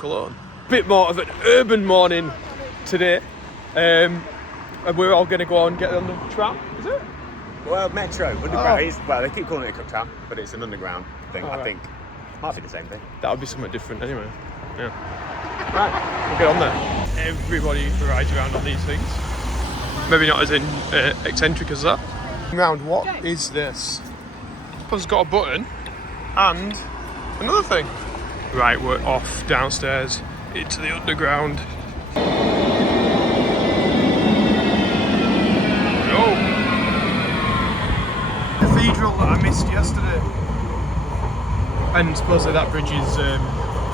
Cologne. Bit more of an urban morning today. And we're all going to go and get on the tram, is it? Well, metro, underground. Well, they keep calling it a tram, but it's an underground thing. I think might be the same thing. That would be something different anyway. Yeah. Right, we'll get on there. Everybody rides around on these things. Maybe not as eccentric as that. Round, what is this? It's got a button and another thing. Right, we're off downstairs into the underground. Cathedral that I missed yesterday. And supposedly that bridge is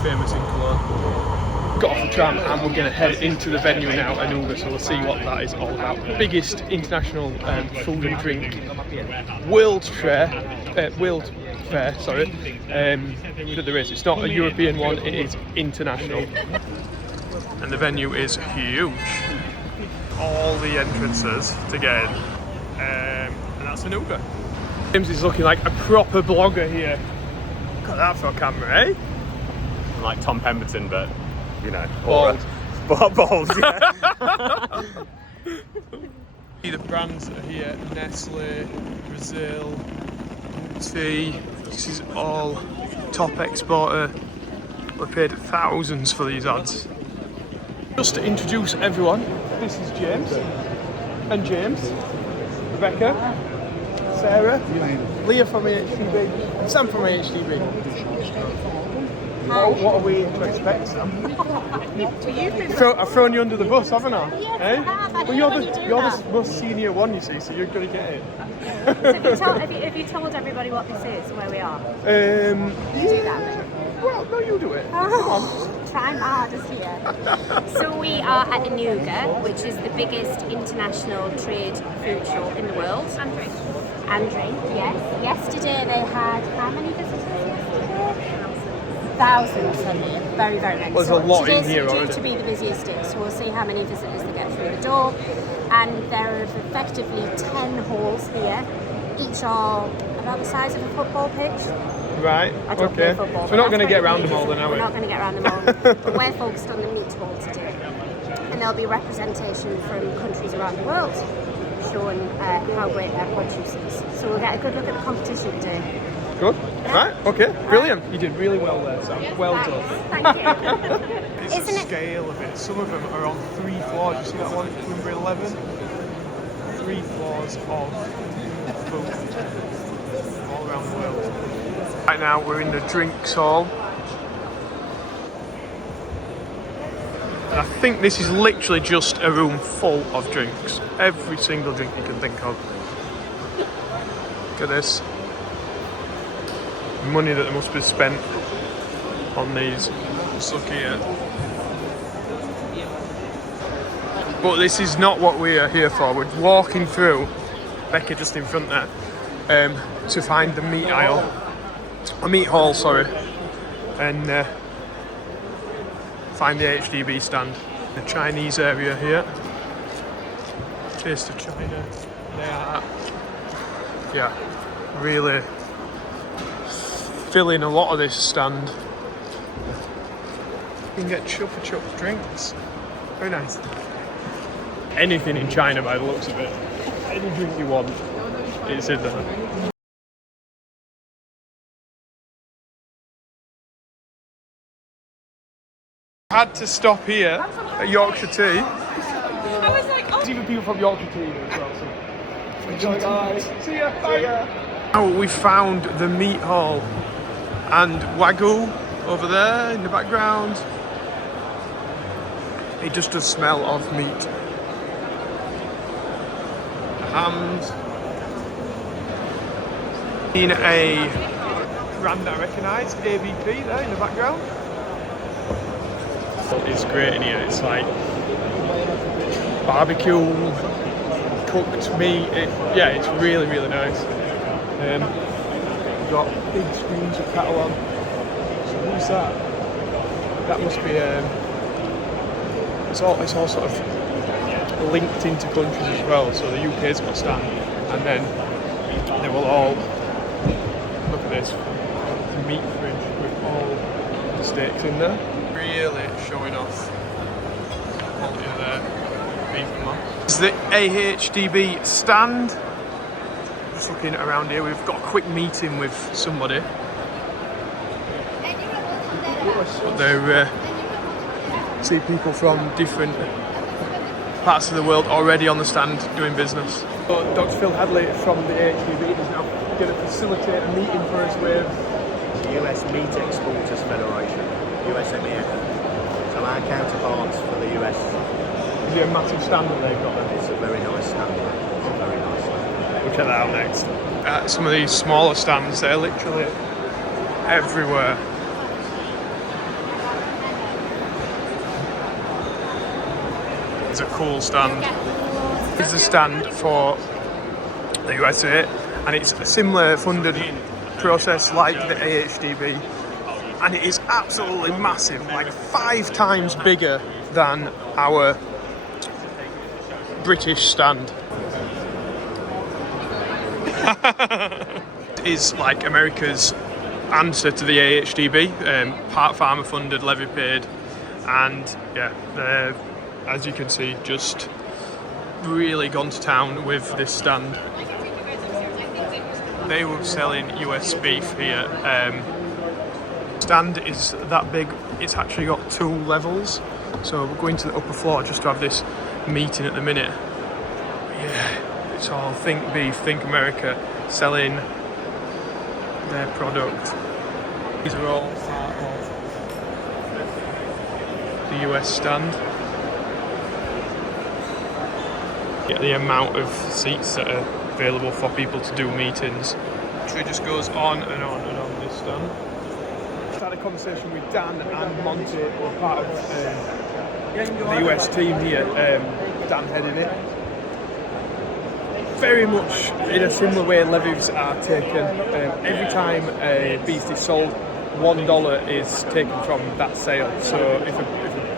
famous in Cologne. Got off the tram and we're going to head into the venue now, Anuga, so we'll see what that is all about. Biggest international food and drink world fair, that there is. It's not a European one, it is international. And the venue is huge. All the entrances to get in. And that's Anuga. James is looking like a proper blogger here. Got that for a camera, eh? I'm like Tom Pemberton, but you know, bald. Bald, yeah. See the brands that are here: Nestle, Brazil, tea. This is all top exporter. We paid thousands for these ads. Just to introduce everyone, this is James and James, Rebecca, Sarah, Leah from AHDB, Sam from AHDB. What are we to expect, Sam? I've thrown you under the bus, haven't I? Yes, eh? Well, you're the most senior one, you see, so you're going to get it. So have you told everybody what this is, where we are? You do that then. Well, no, you do it. Try my hardest here. So we are at Anuga, which is the biggest international trade food show in the world. And drink, yes. Yesterday they had how many visitors yesterday? Thousands are here, very, very many. Well, there's a lot in here already. Today's due to be the busiest day, so we'll see how many visitors they get through the door. And there are effectively 10 halls here, each are about the size of a football pitch. Right, okay. Football, so we're not going to get around them all then, are we? We're not going to get around them all. But we're focused on the meat hall today. And there'll be representation from countries around the world showing how great their produce is. So we'll get a good look at the competition today. Good. Right. Okay. Brilliant. You did really well there, Sam. Well done. Thank you. It's the scale of it. Some of them are on 3 floors. You see that one, number 11? 3 floors of food all around the world. Right now we're in the drinks hall. And I think this is literally just a room full of drinks. Every single drink you can think of. Look at this. Money that must be spent on these stuff here. But this is not what we are here for. We're walking through, Becca just in front there, to find the meat aisle, a meat hall, sorry, and find the AHDB stand. The Chinese area here. Taste of China. They are, yeah, really filling a lot of this stand. You can get chupa chup drinks. Very nice. Anything in China by the looks of it. Any drink you want, it's in there. Had to stop here at Yorkshire Tea. I was like, oh. There's even people from Yorkshire Tea here as well. So. Enjoy, guys. See ya. Bye. Now we found the meat hall. And Wagyu over there in the background. It just does smell of meat. Hams. In a brand I recognise, ABP there in the background. It's great in here. It's like barbecue, cooked meat. It's really, really nice. We've got big screens of cattle on. So who's that? That must be it's all sort of linked into countries as well. So the UK's got a stand, and then they will all look at this meat fridge with all the steaks in there. Really showing off quality of their beef and lamb. This is the AHDB stand. Just looking around here, we've got a quick meeting with somebody. But they're see people from different parts of the world already on the stand doing business. So Dr. Phil Hadley from the AHDB is now going to facilitate a meeting for us with the US Meat Exporters Federation, USMEF. So our counterparts for the US. Is it a massive stand that they've got there? It's a very nice stand. It's a very nice stand. We'll check that out next. Some of these smaller stands, they're literally everywhere. It's a cool stand. It's a stand for the USA, and it's a similar funded process like the AHDB, and it is absolutely massive, like 5 times bigger than our British stand. It is like America's answer to the AHDB, part farmer funded, levy paid, and yeah, they're, as you can see, just really gone to town with this stand. They were selling US beef here. Stand is that big, it's actually got 2 levels. So we're going to the upper floor just to have this meeting at the minute. Yeah, it's all think beef, think America, selling their product. These are all part of the US stand. Yeah, the amount of seats that are available for people to do meetings. It just goes on and on and on this stand. Just had a conversation with Dan and Monty, who are part of the US team here, Dan heading it. Very much in a similar way levies are taken. Every time a beef is sold, $1 is taken from that sale. So if a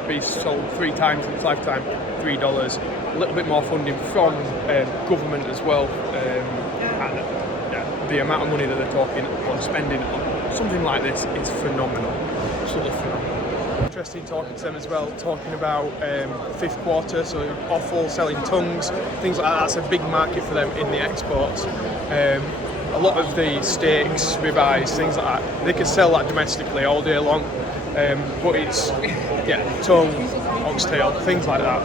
beef is sold 3 times in its lifetime, $3. A little bit more funding from government as well, and the amount of money that they're talking on spending on something like this is phenomenal, absolutely phenomenal. Interesting talking to them as well, talking about 5th quarter, so offal, selling tongues, things like that. That's a big market for them in the exports. A lot of the steaks, ribeyes, things like that, they can sell that domestically all day long, but it's tongue, oxtail, things like that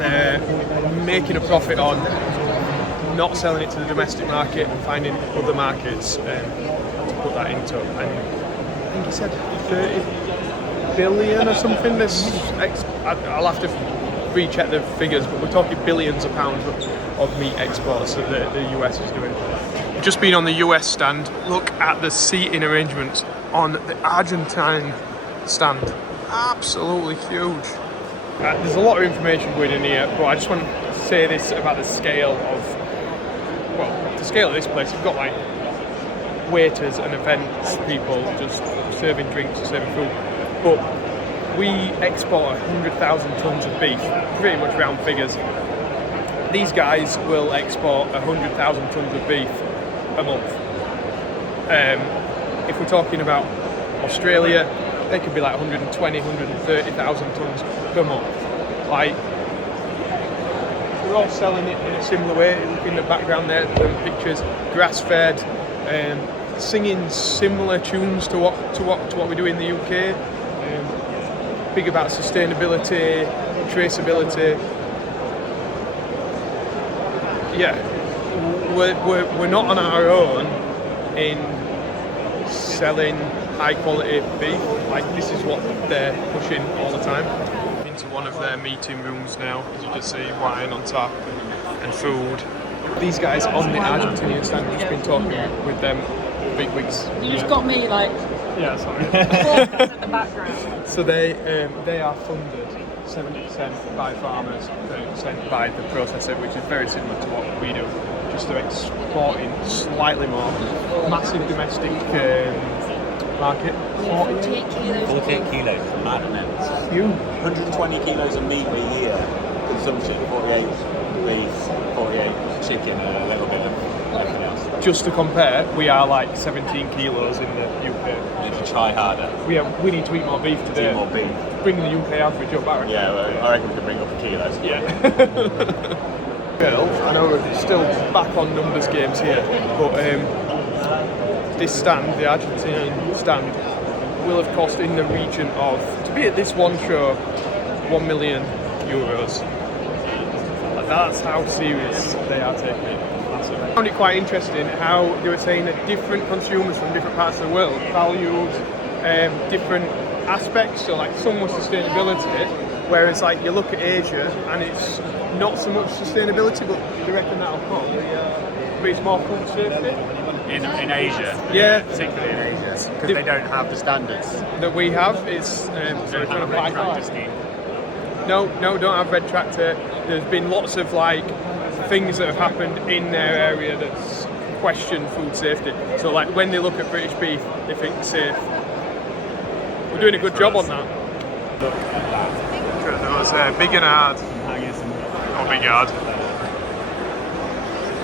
they're making a profit on, not selling it to the domestic market and finding other markets to put that into. And I think he said 30 billion or something. I'll have to recheck the figures, but we're talking billions of pounds of meat exports that the US is doing. Just been on the US stand, look at the seating arrangements on the Argentine stand. Absolutely huge. There's a lot of information going in here, but I just want to say this about the scale of this place. You've got like waiters and events people just serving drinks and serving food, but we export 100,000 tons of beef, pretty much round figures. These guys will export 100,000 tons of beef a month. If we're talking about Australia, they could be like 120, 130,000 tons per month. Like, we're all selling it in a similar way. Look in the background there, the pictures, grass-fed, singing similar tunes to what we do in the UK. Big about sustainability, traceability. Yeah, we're not on our own in selling high quality beef. Like, this is what they're pushing all the time. Into one of their meeting rooms now, as you can see, wine on tap and food. These guys on the Argentinian stand, we've just been talking with them big wigs. You've got me like, yeah, sorry. at the background. So they are funded 70% by farmers, 30% by the processor, which is very similar to what we do. Just they're exporting slightly more. Massive domestic market. 48 kilos. 48 kilos is mad, isn't it? Huge. 120 kilos of meat a year consumption, 48 beef, 48 chicken, and a little bit of everything else. Just to compare, we are like 17 kilos in the UK. And if you try harder. We need to eat more beef today. Eat more beef. Bring the UK average up, I reckon. Yeah, well, I reckon we could bring up a kilo. Yeah. Well, I know we're still back on numbers games here, but this stand, the Argentinian stand, will have cost in the region of, to be at this one show, €1 million. That's how serious they are taking it. I found it quite interesting how they were saying that different consumers from different parts of the world valued different aspects. So like some was sustainability, whereas like you look at Asia and it's not so much sustainability, but they reckon that'll come. But it's more food safety. In Asia? Yeah. Particularly in Asia, because they don't have the standards. That we have. It's They don't have a red tractor scheme. No, don't have red tractor. There's been lots of like things that have happened in their area that's questioned food safety. So like when they look at British beef, they think it's safe. We're doing a good job on that. Look at those big and hard. Not big hard.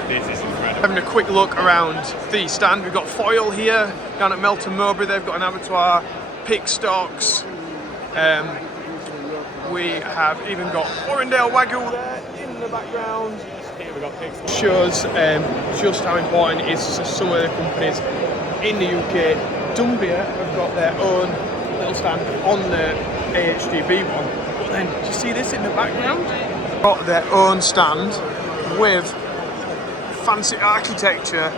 This is incredible. Having a quick look around the stand, we've got foil here. Down at Melton Mowbray, they've got an abattoir, pig stocks. We have even got Warrendale Wagyu there in the background. Here we got pig stocks. Shows just how important it is to some of the companies in the UK. Dumbia have got their own little stand on the AHDB one. But then, do you see this in the background? Got their own stand with fancy architecture,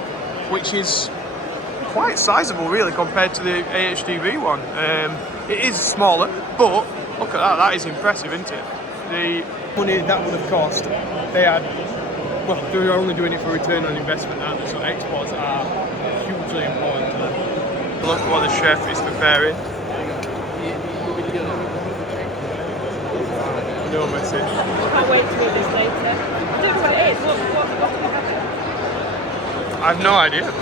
which is quite sizable really compared to the AHDB one. It is smaller, but look at that, that is impressive, isn't it? The money that would have cost, they were only doing it for return on investment, aren't they? So exports are hugely important to them. Look what the chef is preparing. No message. Can't wait to eat this later. I don't know what it is. What can we have it? I have no idea.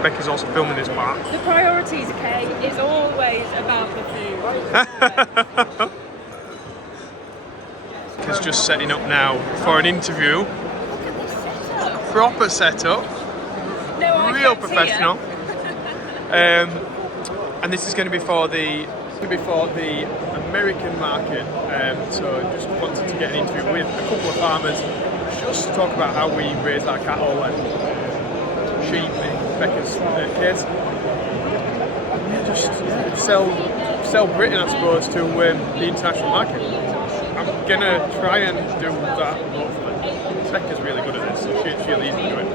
Becky's also filming this part. The priorities, okay, is always about the food. Becky's just setting up now for an interview. Look at this setup. Proper setup. No, Real professional. And this is going to be for the American market. So just wanted to get an interview with a couple of farmers just to talk about how we raise our cattle and sheep in Becca's case. And just sell Britain, I suppose, to the international market. I'm gonna try and do that hopefully. Becca's really good at this, so she'll easily do it.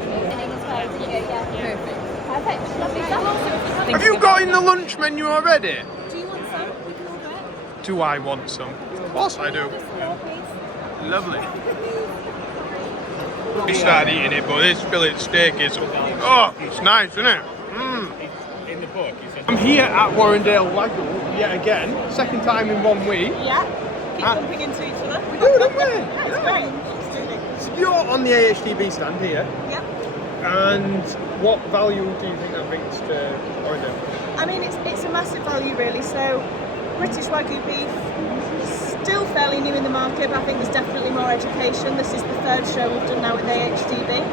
Have you got in the lunch menu already? Do you want some? We can order it. Do I want some? Of course I do. Lovely. We started eating it, but this fillet steak is, oh, it's nice, isn't it? In the book, you said. I'm here at Warrendale Wagyu yet again, second time in 1 week. Yeah. Keep bumping into each other. We do, don't we? That's great. Absolutely. So you're on the AHDB stand here, Yep. and what value do you think that brings to Warrendale? I mean, it's a massive value, really. So, British Wagyu beef, still fairly new in the market, but I think there's definitely more education. This is the third show we've done now with AHDB.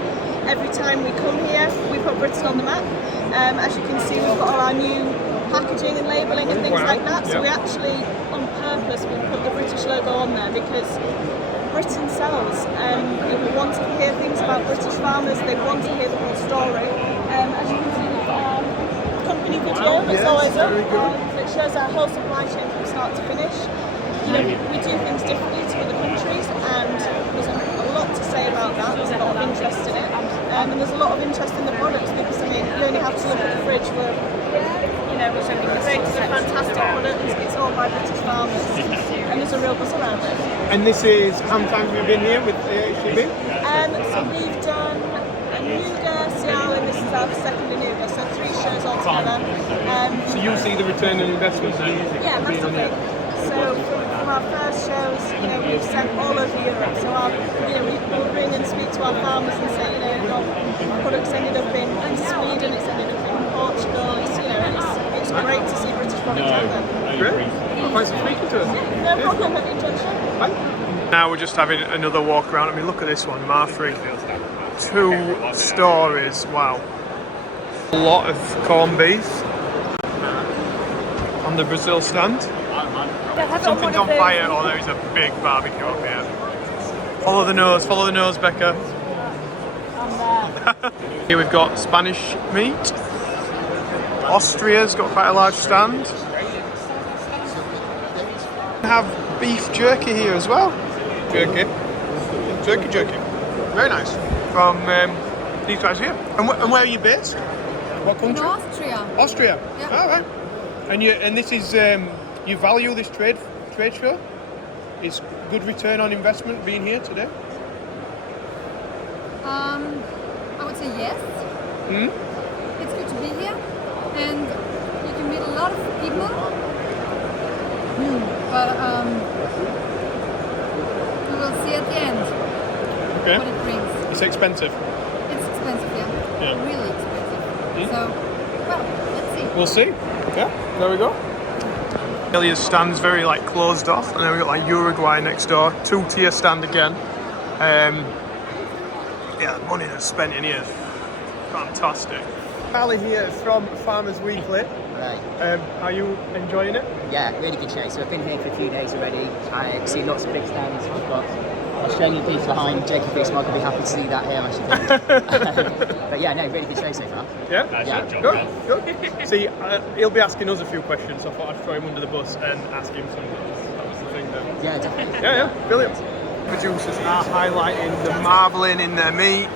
Every time we come here, we put Britain on the map. As you can see, we've got all our new packaging and labelling and things like that. So we actually, on purpose, we've put the British logo on there because Britain sells. People want to hear things about British farmers. They want to hear the whole story. As you can see, we've got our company video that's always up. It shows our whole supply chain from start to finish. You know, we do things differently to other countries, and there's a lot to say about that. There's a lot of interest in it, and there's a lot of interest in the products because I mean, you only have to look at the fridge for, you know, which I think is a fantastic product. It's all by British farmers, and there's a real buzz around it. And this is, how many times have you been here with AHDB? So we've done Anuga, Sial, and this is our second Anuga, so 3 shows altogether. So you see the return on investment then? Yeah, massively. So from our first shows, you know, we've sent all over Europe. So we'll ring and speak to our farmers and say, you know, our products ended up in Sweden, it's ended up in Portugal. It's great to see British products out there. Great. Well, thanks for speaking to us. No problem. Have you enjoyed the show? Bye. Now we're just having another walk around. I mean, look at this one, Marfrig. 2 stories. Wow. A lot of corned beef. on the Brazil stand. Something's on fire, or there is a big barbecue up here. Follow the nose, Becca. Here we've got Spanish meat. Austria's got quite a large stand. We have beef jerky here as well. Jerky. Very nice. From these guys here. And where are you based? What country? In Austria. Austria. Yeah. All right. And this is you value this trade show? Is good return on investment being here today? I would say yes. It's good to be here, and you can meet a lot of people. But we will see at the end what it brings. It's expensive. It's expensive, yeah. Really expensive. So, well, let's see. We'll see. Yeah, there we go. Elia's stand's very like closed off, and then we've got like Uruguay next door, 2-tier stand again. Yeah, the money that's spent in here is fantastic. Ali here from Farmers Weekly. Right. Are you enjoying it? Yeah, really good show. So I've been here for a few days already. I see lots of big stands. We've got Australian beef behind. Jacob Rees-Mogg will be happy to see that here, I should think. But yeah, no, really good show so far. Yeah? Yeah. Good. See, he'll be asking us a few questions, so I thought I'd throw him under the bus and ask him some. That was the thing then. Yeah, definitely. Yeah, brilliant. Producers are highlighting the marbling in their meat.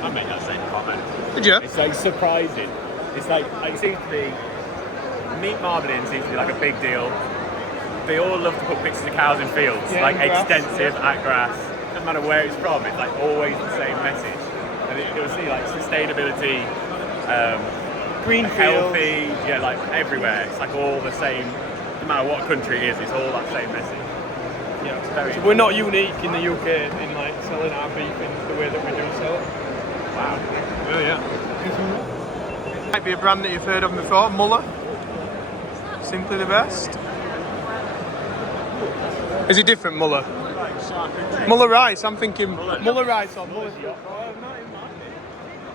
I made that same comment. Did you? It's like surprising. It's like it seems to be meat marbling seems to be like a big deal. They all love to put pictures of cows in fields, Yeah, like in grass, extensive at grass. Doesn't matter where it's from. It's like always the same message. And you'll see like sustainability, Green healthy, yeah, like everywhere. It's like all the same. No matter what country it is, it's all that same message. Yeah, It's very. so we're not unique in the UK in like selling our beef in the way that we do sell it. Wow. Yeah. Might be a brand that you've heard of before, Muller. Simply the best. Is it different, Muller? Muller rice, I'm thinking Muller rice or Muller.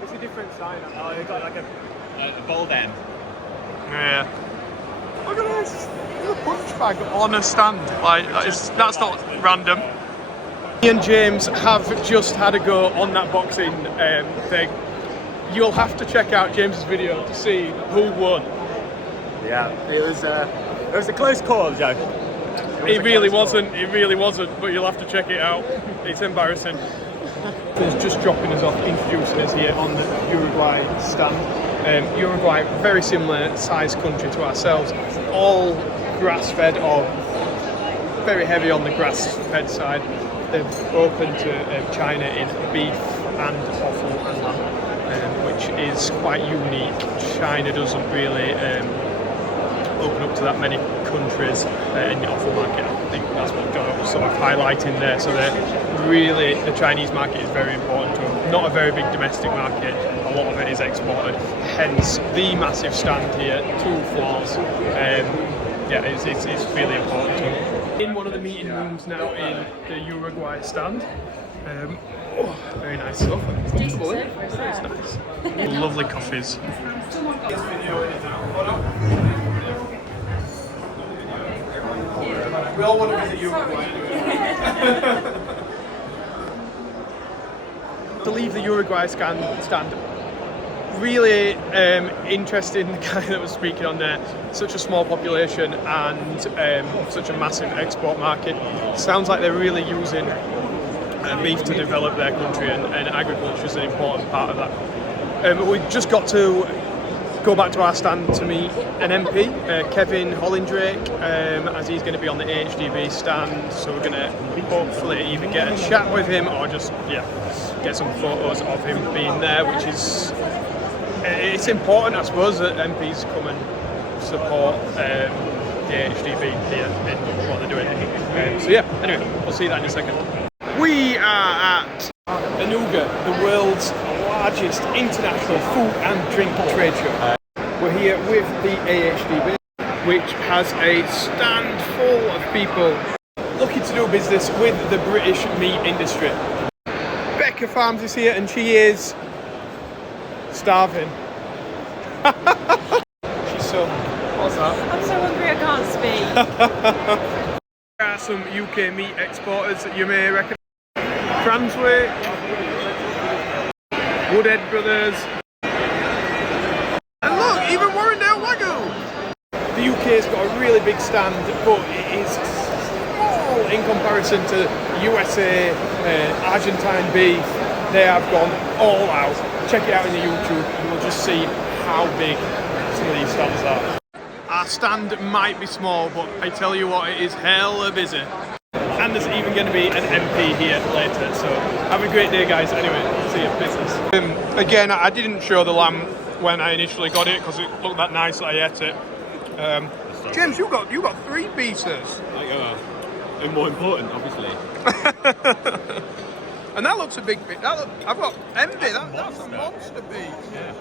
It's a different sign. Oh, you've got like a bold end. Yeah. Look at this. There's a punch bag on a stand. Like that's not random. Me and James have just had a go on that boxing thing. You'll have to check out James's video to see who won. Yeah, it was a close call, Joe. It really wasn't, but you'll have to check it out. It's embarrassing. He's just dropping us off, introducing us here on the Uruguay stand. Uruguay, very similar sized country to ourselves, all grass-fed or very heavy on the grass-fed side. They're open to China in beef and offal and lamb, which is quite unique. China doesn't really open up to that many countries in the offal market. I think that's what John was sort of highlighting there. So the Chinese market is very important to them. Not a very big domestic market. A lot of it is exported. Hence the massive stand here, 2 floors. It's really important to them. In one of the meeting rooms now in the Uruguay stand. Very nice stuff. Comfortable, isn't it? It's nice. Lovely coffees. We all want to visit Uruguay. To leave the Uruguay stand, really interesting, the guy that was speaking on there. Such a small population and such a massive export market. Sounds like they're really using beef to develop their country, and agriculture is an important part of that. We just got to go back to our stand to meet an MP, Kevin Hollindrake, as he's going to be on the AHDB stand. So we're going to hopefully either get a chat with him or just get some photos of him being there, which is it's important, I suppose, that MPs come and support the AHDB here in what they're doing. Anyway, we'll see that in a second. We are at Anuga, the world's largest international food and drink trade show. We're here with the AHDB, which has a stand full of people looking to do business with the British meat industry. Becca Farms is here and she is starving. She's so What's that? I'm so hungry I can't speak. There are some UK meat exporters that you may recognise. Cranswick, Woodhead Brothers, and look, even Warrendale Wagyu. The UK's got a really big stand, but it is small in comparison to USA, Argentine beef. They have gone all out. Check it out in the YouTube, you will just see how big some of these stands are. Our stand might be small, but I tell you what, it is hella busy. And there's even going to be an MP here later, so have a great day, guys. Anyway, see you, business. Again, I didn't show the lamb when I initially got it because it looked that nice that I ate it. James, you got 3 pieces. And more important, obviously. And that looks a big bit. I've got envy. That's a monster beef. Yeah.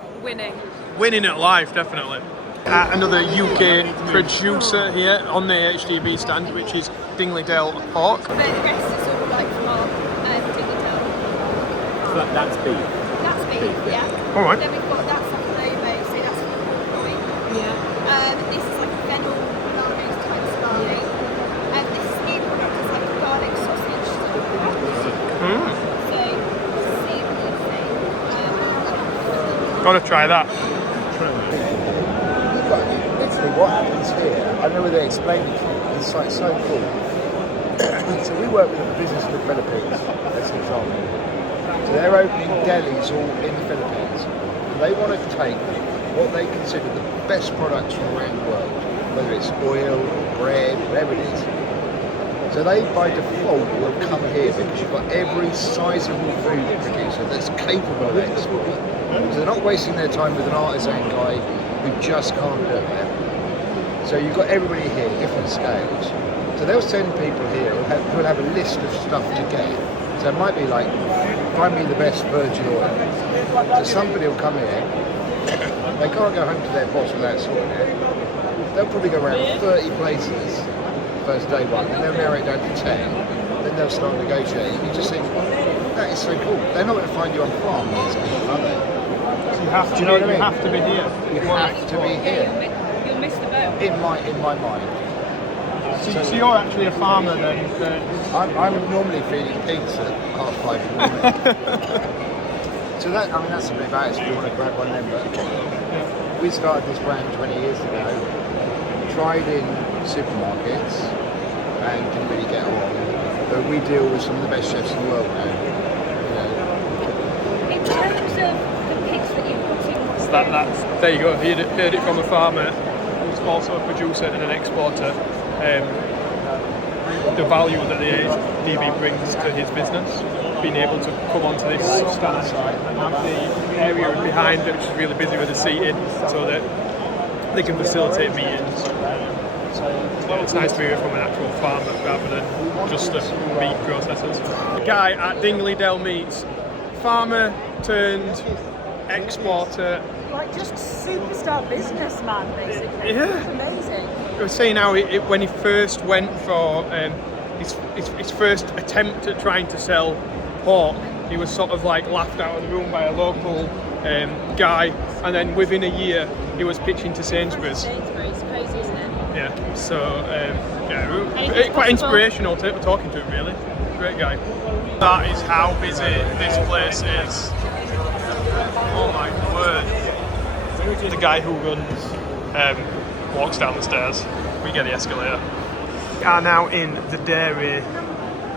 Winning at life, definitely. Another UK producer here on the AHDB stand, which is Dingley-Dale pork. The rest is all like from our Dingley-Dale. So that's beef. That's beef, yeah. All right. Then we've got that's like a lobo, so that's Uruguay. Yeah. This is like a fennel bananas type scarlet. And this new product is like a garlic sausage. So see what you think. Gotta try that. Literally what happens here, I don't know whether they explain it to you, it's like so cool. So we work with a business in the Philippines, as an example. So they're opening delis all in the Philippines. And they want to take what they consider the best products from around the world, whether it's oil, bread, whatever it is. So they, by default, will come here because you've got every sizable food producer that's capable of export. So they're not wasting their time with an artisan guy who just can't do it. So you've got everybody here, different scales. So they'll send people here who'll have a list of stuff to get. So it might be like, find me the best virgin oil. So somebody will come here, they can't go home to their boss without sorting it. They'll probably go around 30 places first day one, and they'll narrow it down to 10. Then they'll start negotiating. You just think, that is so cool. They're not going to find you on farm, these people, are they? You have to, Do you know what I mean? You have to be here. You have to be here. You'll miss the boat. In my mind. So you're actually a farmer then? I'm normally feeding pigs at 5:30 in the morning. So that's a bit about it if you want to grab one then. But we started this brand 20 years ago, tried in supermarkets and didn't really get on. But we deal with some of the best chefs in the world now. In terms of the pigs that you're putting, That's there you go. Heard it from a farmer who's also a producer and an exporter. The value that the AHDB brings to his business, being able to come onto this stand and have the area behind it, which is really busy with the seating, so that they can facilitate meetings. It's nice to hear it from an actual farmer rather than just the meat processors. The guy at Dingley-Dale Meats, farmer turned exporter. Like just superstar businessman, basically. Yeah. It's amazing. I was saying how when he first went for his first attempt at trying to sell pork, he was sort of like laughed out of the room by a local guy, and then within a year he was pitching to Sainsbury's. Sainsbury's, crazy, isn't it? Yeah, so quite inspirational talking to him, really. Great guy. That is how busy this place is. Oh my word. The guy who runs walks down the stairs. We get the escalator. We are now in the dairy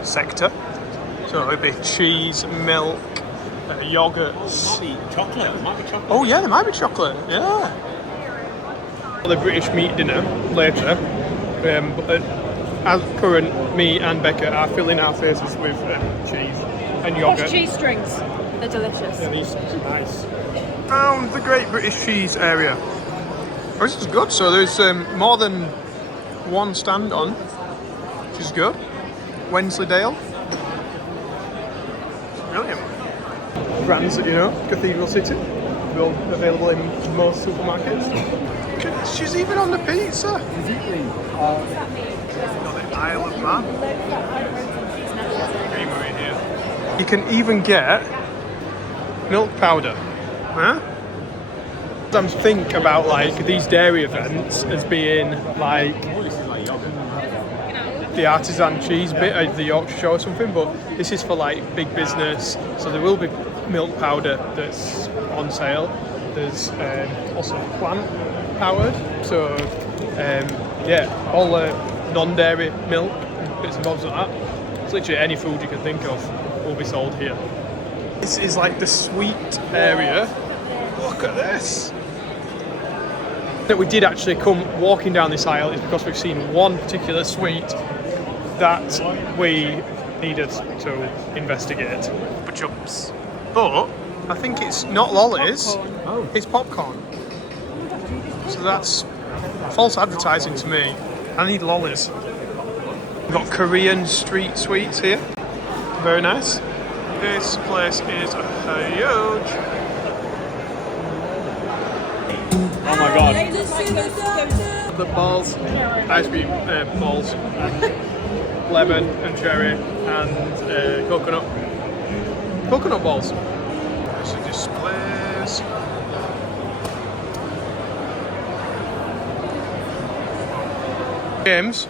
sector. So it'll be cheese, milk, yogurts. Chocolate, it might be chocolate. Oh yeah, there might be chocolate, yeah. The British meat dinner later. But as current, me and Becca are filling our faces with cheese and yogurt. Posh cheese strings. They're delicious. Yeah, these are nice. Found the Great British Cheese area. Oh, this is good. So there's more than one stand on, which is good. Wensleydale. Brilliant. Brands that you know, Cathedral City. Available in most supermarkets. She's even on the pizza. Got the Isle of Man. Creamery here. You can even get milk powder. Huh? Sometimes think about like these dairy events as being like the artisan cheese bit of the Yorkshire Show or something, but this is for like big business. So there will be milk powder that's on sale. There's also plant powered. So yeah, all non-dairy milk, bits and bobs like that. It's literally any food you can think of will be sold here. This is like the sweet area. Look at this. That we did actually come walking down this aisle is because we've seen one particular sweet that we needed to investigate. But I think it's not lollies, it's popcorn. So that's false advertising to me. I need lollies. We've got Korean street sweets here. Very nice. This place is huge. Oh my god. The balls, ice cream balls, lemon and cherry and coconut balls. There's the displays. James,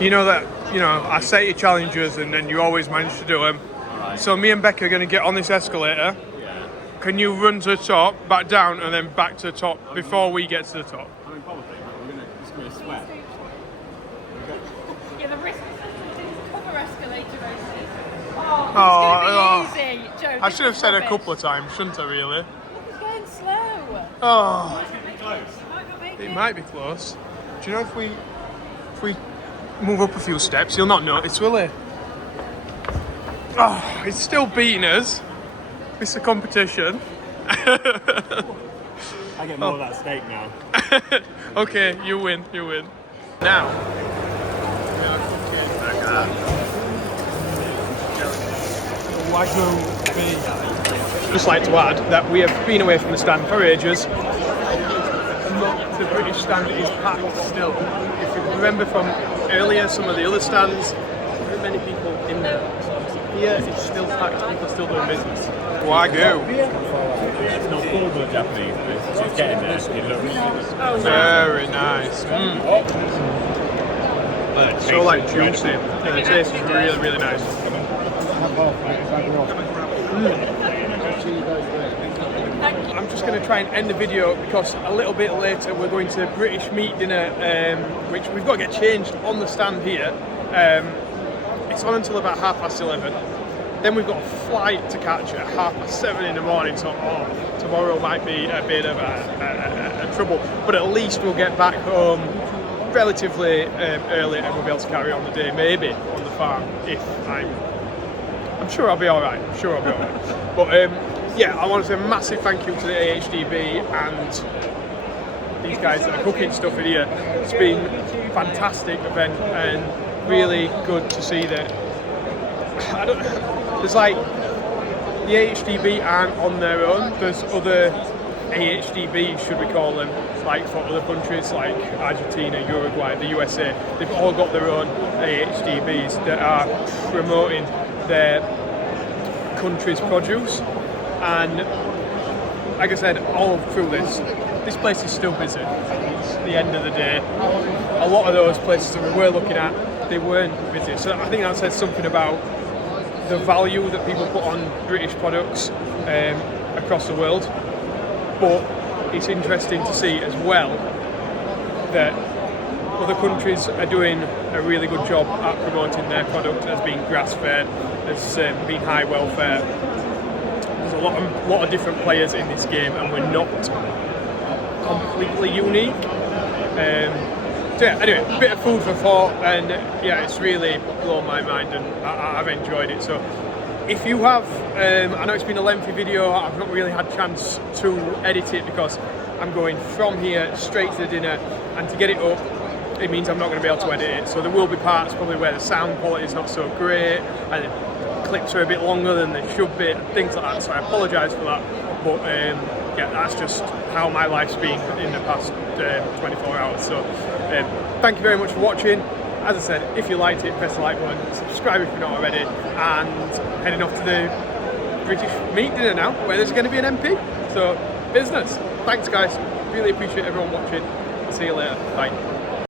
you know that, I set you challenges and then you always manage to do them. Right. So me and Becca are going to get on this escalator. Yeah. Can you run to the top, back down, and then back to the top before we get to the top? I mean, probably, but it's going to sweat. Yeah, the risk cover escalator races. Oh, It's going to be easy, Joe. I should have said a couple of times, shouldn't I, really? It's going slow. Oh, Might not make it might be close. Do you know if we move up a few steps, you'll not notice, will he? Oh, it's still beating us. It's a competition. I get more of that steak now. Okay, you win. Now, we are cooking Wagyu beef. Just like to add that we have been away from the stand for ages. The British stand is packed still. If you remember from earlier, some of the other stands, there aren't many people in there. Here it's still packed, people still doing business. Wagyu. It's not full blood Japanese, but it's getting there. It looks Very nice. So like juicy. And the taste is really, really nice. I'm just going to try and end the video because a little bit later we're going to British meat dinner, which we've got to get changed on the stand here. It's on until about 11:30. Then we've got a flight to catch at 7:30 in the morning, so tomorrow might be a bit of a trouble. But at least we'll get back home relatively early and we'll be able to carry on the day, maybe on the farm. If I'm sure I'll be all right. But yeah, I want to say a massive thank you to the AHDB and these guys that are cooking stuff in here. It's been a fantastic event and really good to see that. There's like the AHDB aren't on their own. There's other AHDBs, should we call them, like for other countries like Argentina, Uruguay, the USA. They've all got their own AHDBs that are promoting their country's produce. And like I said, all through this place is still busy. It's the end of the day. A lot of those places that we were looking at, they weren't busy. So I think that says something about the value that people put on British products across the world. But it's interesting to see as well that other countries are doing a really good job at promoting their product as being grass-fed, as being high welfare. There's a lot of different players in this game and we're not completely unique. So yeah, anyway, a bit of food for thought, and yeah, it's really blown my mind and I've enjoyed it. So if you have, I know it's been a lengthy video, I've not really had a chance to edit it because I'm going from here straight to the dinner, and to get it up, it means I'm not going to be able to edit it. So there will be parts probably where the sound quality is not so great, and clips are a bit longer than they should be, and things like that, so I apologise for that. But yeah, that's just how my life's been in the past 24 hours. So thank you very much for watching. As I said, if you liked it, press the like button, subscribe if you're not already, and heading off to the British meat dinner now, where there's going to be an MP. So, business. thanks guys, really appreciate everyone watching. See you later, bye.